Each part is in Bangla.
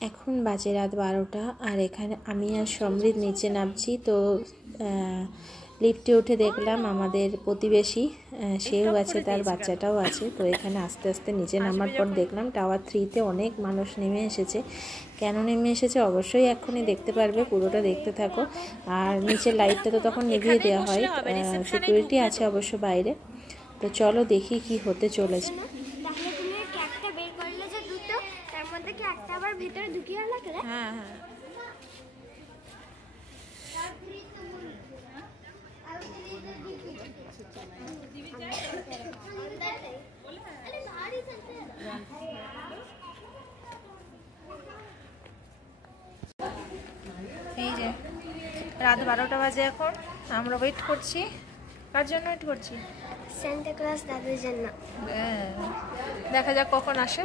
এখন বাজে রাত 12টা আর এখানে আমি আর সমৃদ্ধ নিচে নামছি। তো লিফটে উঠে দেখলাম আমাদের প্রতিবেশী সেও আছে, তার বাচ্চাটাও আছে। তো এখানে আস্তে আস্তে নিচে নামার পর দেখলাম টাওয়ার 3-তে অনেক মানুষ নেমে এসেছে। কেন নেমে এসেছে অবশ্যই এক্ষুনি দেখতে পারবে, পুরোটা দেখতে থাকো। আর নিচের লাইটটা তো তখন নিভিয়ে দেওয়া হয়, সিকিউরিটি আছে অবশ্য বাইরে। তো চলো দেখি কি হতে চলেছে। হ্যাঁ হ্যাঁ, এই যে রাত 12টা বাজে এখন। আমরা ওয়েট করছি। কার জন্য ওয়েট করছি? সান্তা ক্লজ দাদুর জন্য। দেখা যাক কখন আসে।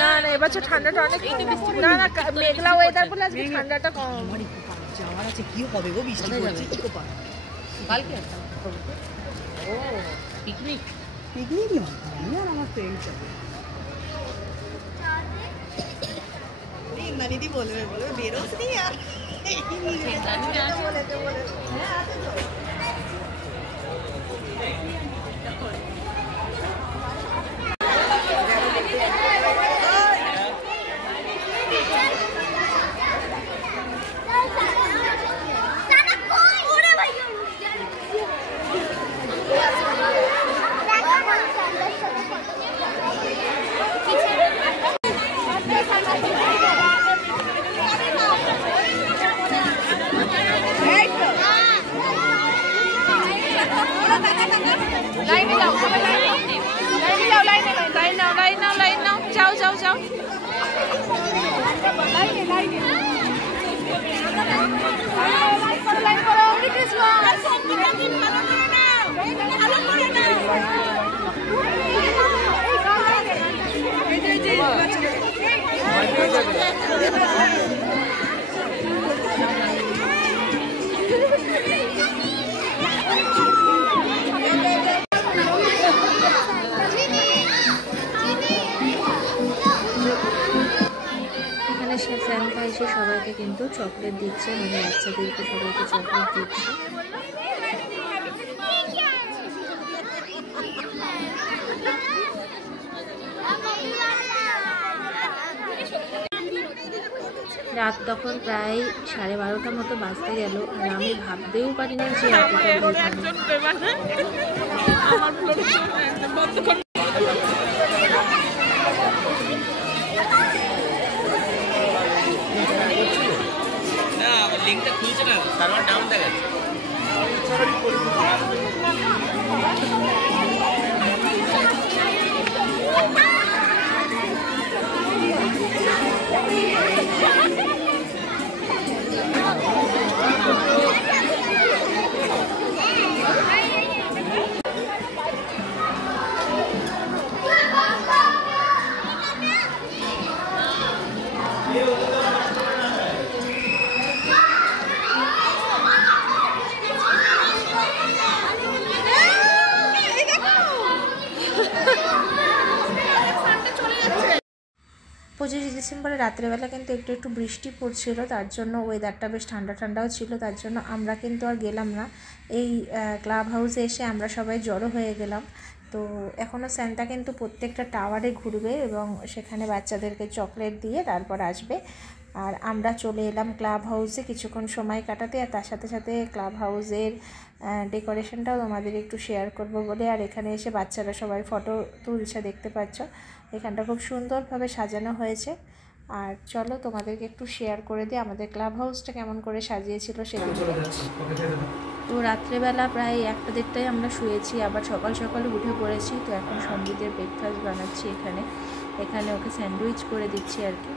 না না, এবছর ঠান্ডাটা অনেক না না, মেঘলা ওয়েদার বলে আজকে ঠান্ডাটা কম। যাওয়ার আছে, কি হবে গো বৃষ্টি পড়ছে, কি করব কালকে? ও পিকনিক, পিকনিক না আর আমার ফ্রেন্ড যাবে। দিদি বলবে বেরোস নি আর বলে হ্যাঁ আছে তো। যাও যাও যাও। সান্তা এসে সবাইকে কিন্তু চকলেট দিচ্ছে, মানে বাচ্চাদেরকে সবাইকে চকলেট দিচ্ছে। রাত তখন প্রায় 12:30 মতো বাজতে গেল, আর আমি ভাবতেও পারি না যে লিংকটা খুলছে না, সার্ভার ডাউন দেখাচ্ছে। ডিসেম্বরে রাত্রেবেলা কিন্তু একটু একটু বৃষ্টি পড়ছিল, তার জন্য ওয়েদারটা বেশ ঠান্ডা ঠান্ডাও ছিল। তার জন্য আমরা কিন্তু আর গেলাম না। এই ক্লাব হাউসে এসে আমরা সবাই জড়ো হয়ে গেলাম। তো এখনও সান্তা কিন্তু প্রত্যেকটা টাওয়ারে ঘুরবে এবং সেখানে বাচ্চাদেরকে চকলেট দিয়ে তারপর আসবে। আর আমরা চলে এলাম ক্লাব হাউসে কিছুক্ষণ সময় কাটাতে, আর তার সাথে সাথে ক্লাব হাউসের ডেকোরেশনটাও তোমাদের একটু শেয়ার করব বলে। আর এখানে এসে বাচ্চারা সবাই ফটো তুলছে, দেখতে পাচ্ছ এখানটা খুব সুন্দরভাবে সাজানো হয়েছে। আর চলো তোমাদেরকে একটু শেয়ার করে দিই আমাদের ক্লাব হাউসটা কেমন করে সাজিয়েছিল সেদিকে। তো রাত্রেবেলা প্রায় 1-1:30টায় আমরা শুয়েছি, আবার সকাল সকালে উঠে পড়েছি। তো এখন সমৃদ্ধের ব্রেকফাস্ট বানাচ্ছি এখানে ওকে স্যান্ডউইচ করে দিচ্ছি আর কি।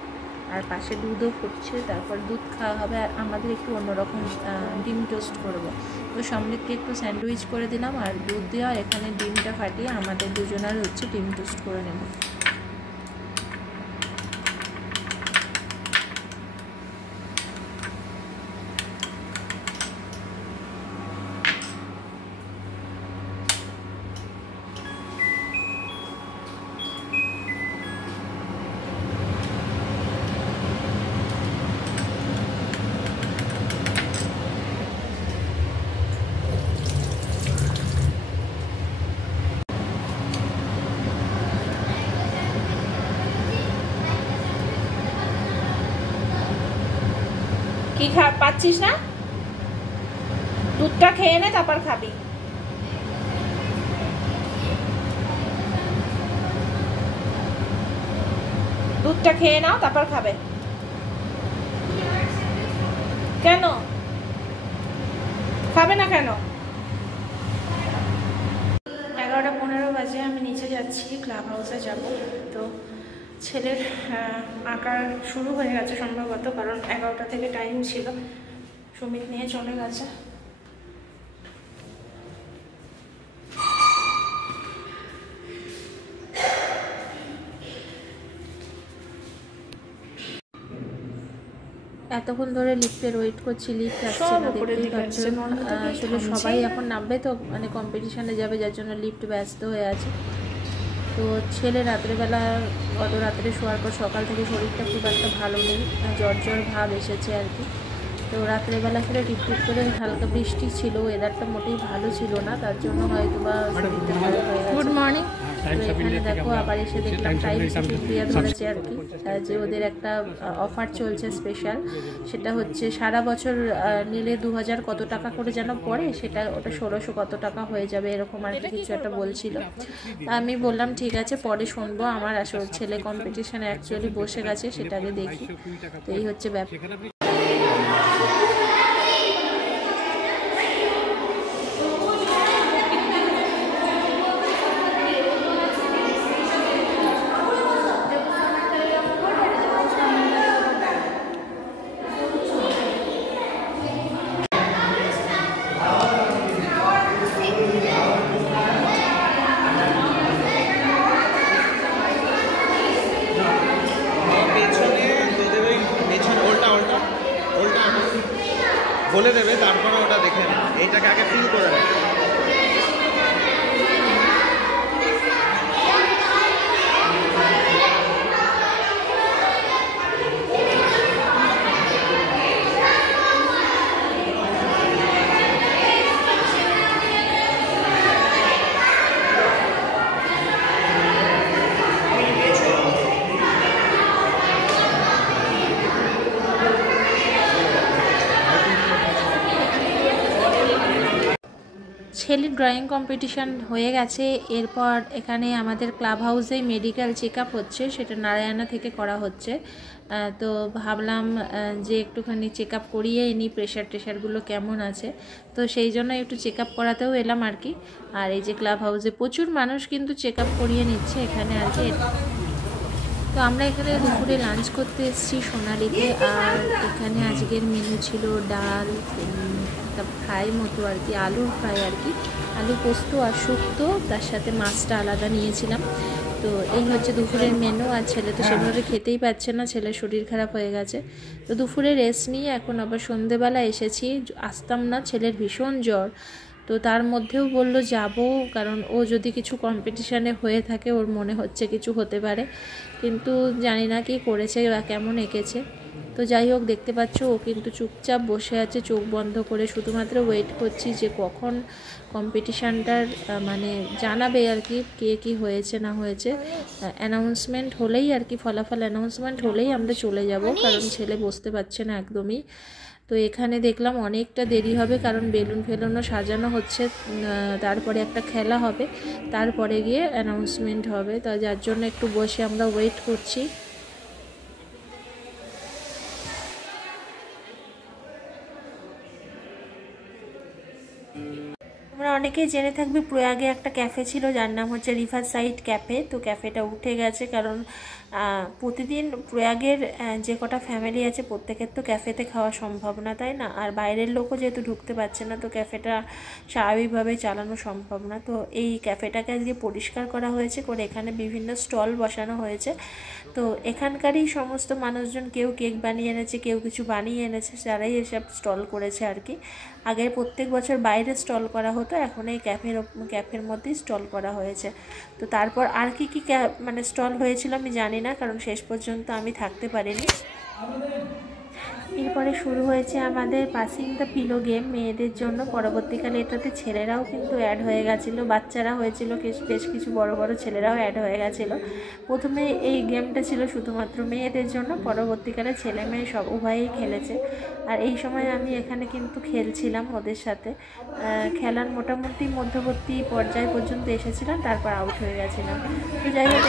আর পাশে দুধও ফুটছে, তারপর দুধ খাওয়া হবে। আর আমাদের একটু অন্যরকম ডিম টোস্ট করব। তো সমৃদ্ধকে একটু স্যান্ডউইচ করে দিলাম আর দুধ দিয়ে, আর এখানে ডিমটা ফাটিয়ে আমাদের দুজনের হচ্ছে ডিম টোস্ট করে নেব। কি পাচ্ছিস না? দুধটা খেয়ে নে, তারপর খাবি। দুধটা খেয়ে নাও, তারপর খাবে। কেন খাবে না কেন? 11:15 বাজে, আমি নিচে যাচ্ছি, ক্লাব হাউসে যাব। তো ছেলের আঁকা শুরু হয়ে গেছে সম্ভবত, কারণ 11টা থেকে টাইম ছিল। সুমিত নিয়ে চলে গেছে। এতক্ষণ ধরে লিফটের ওয়েট করছি, লিফট আসছে না, দেখতেই পাচ্ছেন। আসলে সবাই এখন নামবে তো, মানে কম্পিটিশানে যাবে, যার জন্য লিফট ব্যস্ত হয়ে আছে। তো ছেলে রাত্রেবেলা গত রাত্রে শোয়ার পর সকাল থেকে শরীরটা খুব একটা ভালো নেই, জ্বর জ্বর ভাব এসেছে আর কি। তো রাত্রেবেলা ফেলে টিপটিপ করে হালকা বৃষ্টি ছিল, ওয়েদারটা মোটেই ভালো ছিল না, তার জন্য হয়তো বা শরীরটা খারাপ হয়ে গেছে। Good morning. তো এখানে দেখো আবার এসে দেখলাম টাইমস অফ ইন্ডিয়া ধরেছে আর কি, যে ওদের একটা অফার চলছে স্পেশাল। সেটা হচ্ছে সারা বছর নিলে 2000 কত টাকা করে যেন পড়ে, সেটা ওটা 1600 কত টাকা হয়ে যাবে, এরকম আর কি কিছু একটা বলছিল। আমি বললাম ঠিক আছে, পরে শুনবো। আমার আসলে ছেলে কম্পিটিশানে অ্যাকচুয়ালি বসে গেছে, সেটা আগে দেখি। তো এই হচ্ছে ব্যাপার। বলে দেবে, তারপরে ওটা দেখে না, এইটাকে আগে ফিল করে নেয়। ছেলের ড্রয়িং কম্পিটিশান হয়ে গেছে। এরপর এখানে আমাদের ক্লাব হাউসেই মেডিকেল চেক আপ হচ্ছে, সেটা নারায়ণা থেকে করা হচ্ছে। তো ভাবলাম যে একটুখানি চেক আপ করিয়ে নিই, প্রেশার টেশারগুলো কেমন আছে। তো সেই জন্য একটু চেক আপ করাতেও এলাম আর কি। আর এই যে ক্লাব হাউসে প্রচুর মানুষ কিন্তু চেক আপ করিয়ে নিচ্ছে এখানে আর কি। তো আমরা এখানে দুপুরে লাঞ্চ করতে এসেছি সোনালিতে। আর এখানে আজকের মেনু ছিল ডাল, একটা ফ্রাই মতো আর কি, আলুর ফ্রাই আর কি, আলু পোস্ত আর শুক্তো, তার সাথে মাছটা আলাদা নিয়েছিলাম। তো এই হচ্ছে দুপুরের মেনু। আর ছেলে তো সেভাবে খেতেই পাচ্ছে না, ছেলের শরীর খারাপ হয়ে গেছে। তো দুপুরে রেস্ট নিয়ে এখন আবার সন্ধেবেলা এসেছি, আসতাম না, ছেলের ভীষণ জ্বর। তো তার মধ্যেও বলল যাব, কারণ ও যদি কিছু কম্পিটিশানে হয়ে থাকে, ওর মনে হচ্ছে কিছু হতে পারে, কিন্তু জানি না কি করেছে বা কেমন এঁকেছে। তো যাই হোক, দেখতে পাচ্ছ ও কিন্তু চুপচাপ বসে আছে চোখ বন্ধ করে, শুধুমাত্র ওয়েট করছি যে কখন কম্পিটিশানটার মানে জানাবে আর কি, কে কী হয়েছে না হয়েছে। অ্যানাউন্সমেন্ট হলেই আর কি, ফলাফল অ্যানাউন্সমেন্ট হলেই আমরা চলে যাব, কারণ ছেলে বসতে পারছে না একদমই। তো এখানে দেখলাম অনেকটা দেরি হবে, কারণ বেলুন ফেলুনও সাজানো হচ্ছে, তারপরে একটা খেলা হবে, তারপরে গিয়ে অ্যানাউন্সমেন্ট হবে। তো যার জন্য একটু বসে আমরা ওয়েট করছি। তোমরা অনেকেই জেনে থাকবে প্রয়াগে একটা ক্যাফে ছিল যার নাম হচ্ছে রিভার সাইড ক্যাফে। তো ক্যাফেটা উঠে গেছে, কারণ প্রতিদিন প্রয়াগের যে কটা ফ্যামিলি আছে প্রত্যেকের তো ক্যাফেতে খাওয়া সম্ভব না, তাই না? আর বাইরের লোকও যেহেতু ঢুকতে পারছে না, তো ক্যাফেটা স্বাভাবিকভাবে চালানো সম্ভব না। তো এই ক্যাফেটাকে আজকে পরিষ্কার করা হয়েছে, করে এখানে বিভিন্ন স্টল বসানো হয়েছে। তো এখানকারই সমস্ত মানুষজন, কেউ কেক বানিয়ে এনেছে, কেউ কিছু বানিয়ে এনেছে, যারাই এসব স্টল করেছে আর কি। আগে প্রত্যেক বছর বাইরে স্টল করা হতো, এখন এই ক্যাফের মধ্যেই স্টল করা হয়েছে। তো তারপর আর কি মানে স্টল হয়েছিল আমি জানি না, কারণ শেষ পর্যন্ত আমি থাকতে পারিনি। এরপরে শুরু হয়েছে আমাদের পাসিং দ্য পিলো গেম মেয়েদের জন্য। পরবর্তীকালে এটাতে ছেলেরাও কিন্তু অ্যাড হয়ে গেছিলো, বাচ্চারা হয়েছিল, বেশ কিছু বড় বড় ছেলেরাও অ্যাড হয়ে গেছিলো। প্রথমে এই গেমটা ছিল শুধুমাত্র মেয়েদের জন্য, পরবর্তীকালে ছেলে মেয়ে সব উভয়েই খেলেছে। আর এই সময় আমি এখানে কিন্তু খেলছিলাম ওদের সাথে। খেলার মোটামুটি মধ্যবর্তী পর্যায় পর্যন্ত এসেছিলাম, তারপর আউট হয়ে গেছিলাম। তো যাই হোক,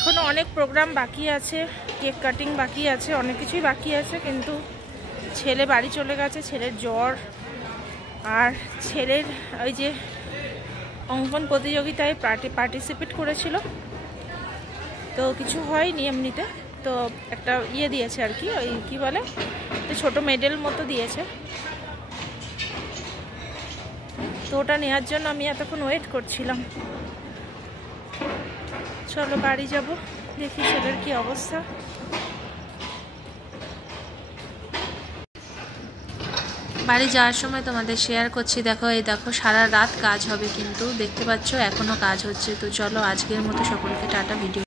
এখনো অনেক প্রোগ্রাম বাকি আছে, কেক কাটিং বাকি আছে, অনেক কিছুই বাকি আছে, কিন্তু ছেলে বাড়ি চলে গেছে, ছেলের জ্বর। আর ছেলের ওই যে অঙ্কন প্রতিযোগিতায় পার্টিসিপেট করেছিল, তো কিছু হয়নি এমনিতে, তো একটা ইয়ে দিয়েছে আর কি, ওই কী বলে, একটা ছোটো মেডেল মতো দিয়েছে। তো ওটা নেওয়ার জন্য আমি এতক্ষণ ওয়েট করছিলাম। চলো বাড়ি যাব, দেখি ছেলের কি অবস্থা। বাড়ি যাওয়ার সময় তোমাদের শেয়ার করছি, দেখো এই দেখো সারা রাত কাজ হবে, কিন্তু দেখতে পাচ্ছ এখনো কাজ হচ্ছে। তো চলো আজকের মতো সকলকে টাটা, ভিডিও